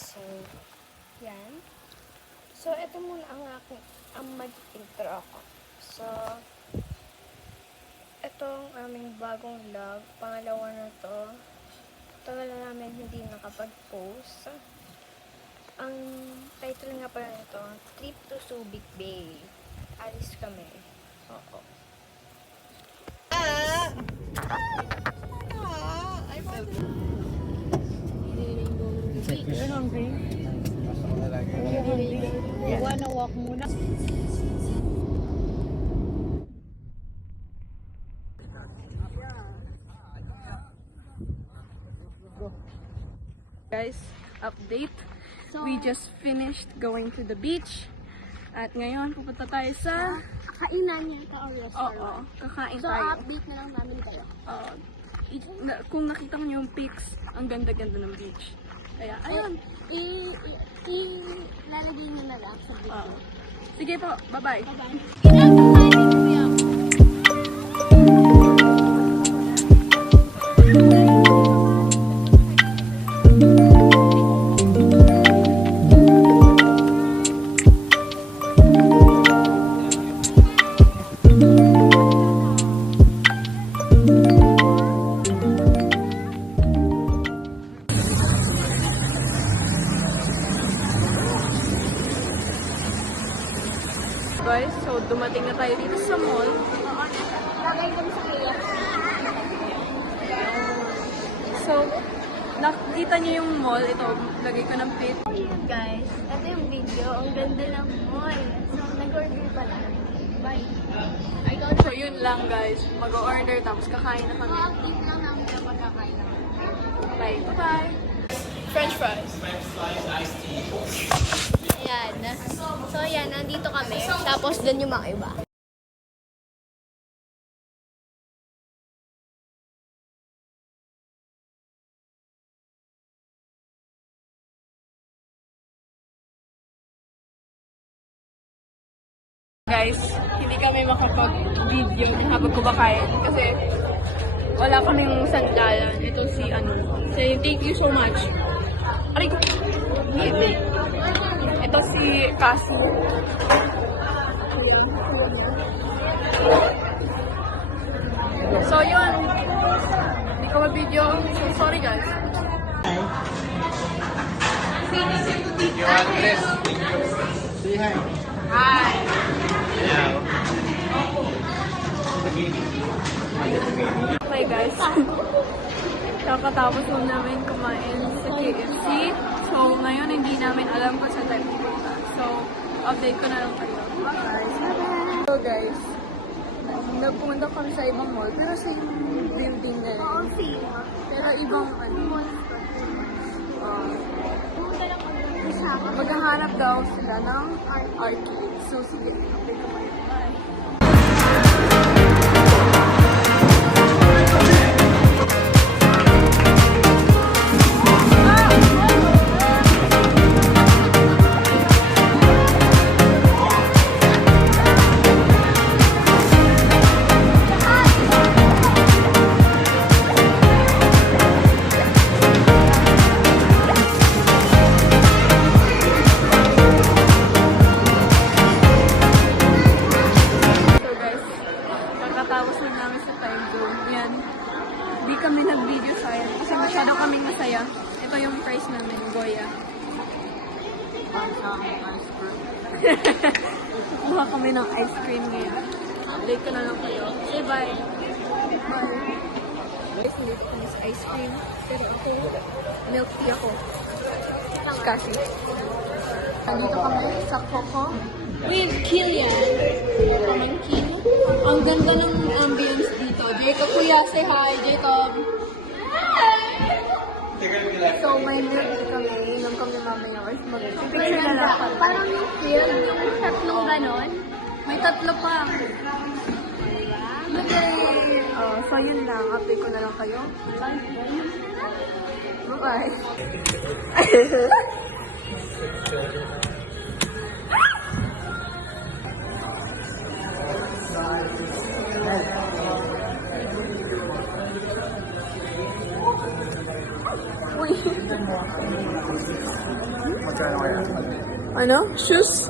So, yan. So, ito muna ang mag-intro ako. So, itong aming bagong vlog, pangalawa na to. Tagal na namin hindi nakapag-post. Ang title nga pala nito, Trip to Subic Bay. Alis kami. Oo. You're hungry? You wanna walk muna? Guys, update. We just finished going to the beach. At ngayon, pupunta tayo sa... Kainan niya ka or restaurant? Oo, kakain So, tayo. update na lang namin kayo. Kung nakita mo yung pics, ang ganda-ganda ng beach. Kaya, ayun. Ilalagay niyo na lang sa video. Sige po, bye-bye. Bye-bye. Guys, so dumating na tayo dito sa mall. Lagay kami sa kaya. So, nakita niyo yung mall. Ito, lagay ko ng pit. Guys, ito yung video. Ang ganda ng mall. So, nag-order pala. Bye. So, yun lang guys. Mag-order tapos kakain na kami. Update lang namin yung pagkakain namin. Bye. Bye-bye. French fries. Ayan. So, ayan. Nandito kami. Tapos, dun yung mga iba. Guys, hindi kami makapag-video habang kumakain kasi wala kaming sandalan. Ito si thank you so much. Aray ko! Ito si Cassie. So yun, hindi ko mag-video. So sorry guys. Yo, Andres. Say hi. Hi! Hi guys. Kakatapos lang namin kumain sa KFC. So ngayon hindi namin alam kung saan tayo pupunta. So update ko na lang kayo. Bye! So guys, nagpumunta kami sa ibang mall pero sa building na yun. Oo, same. Pero ibang Pumunta lang kami ng kasama. maghahanap daw sila ng arcade. So sige, update ko kayo. Bye! So guys, kakatapos na namin sa time zone. Yan. Di kami nag-video sayang kasi masyado kaming masaya. Ito yung price namin, Goya. Kuha kami ng ice cream ngayon. Update ko na lang kayo. Say bye! Bye! Guys, nandito kami sa ice cream. Pero ako, milk tea ako. Kasi. Nandito kami sa Coco. With Killian. Pamangkin. Ang ganda ng ambience dito. Jacob, kuya, say hi, Jacob. So, may milk tea kami. Inom kami mamaya. Or mag-picture na lang kami. Parang yung film, yung tatlong ganon. May tatlo pa. Okay. So, yun lang. Update ko na lang kayo. Bye-bye. Uy. Magkano kaya? Ano? Shoes?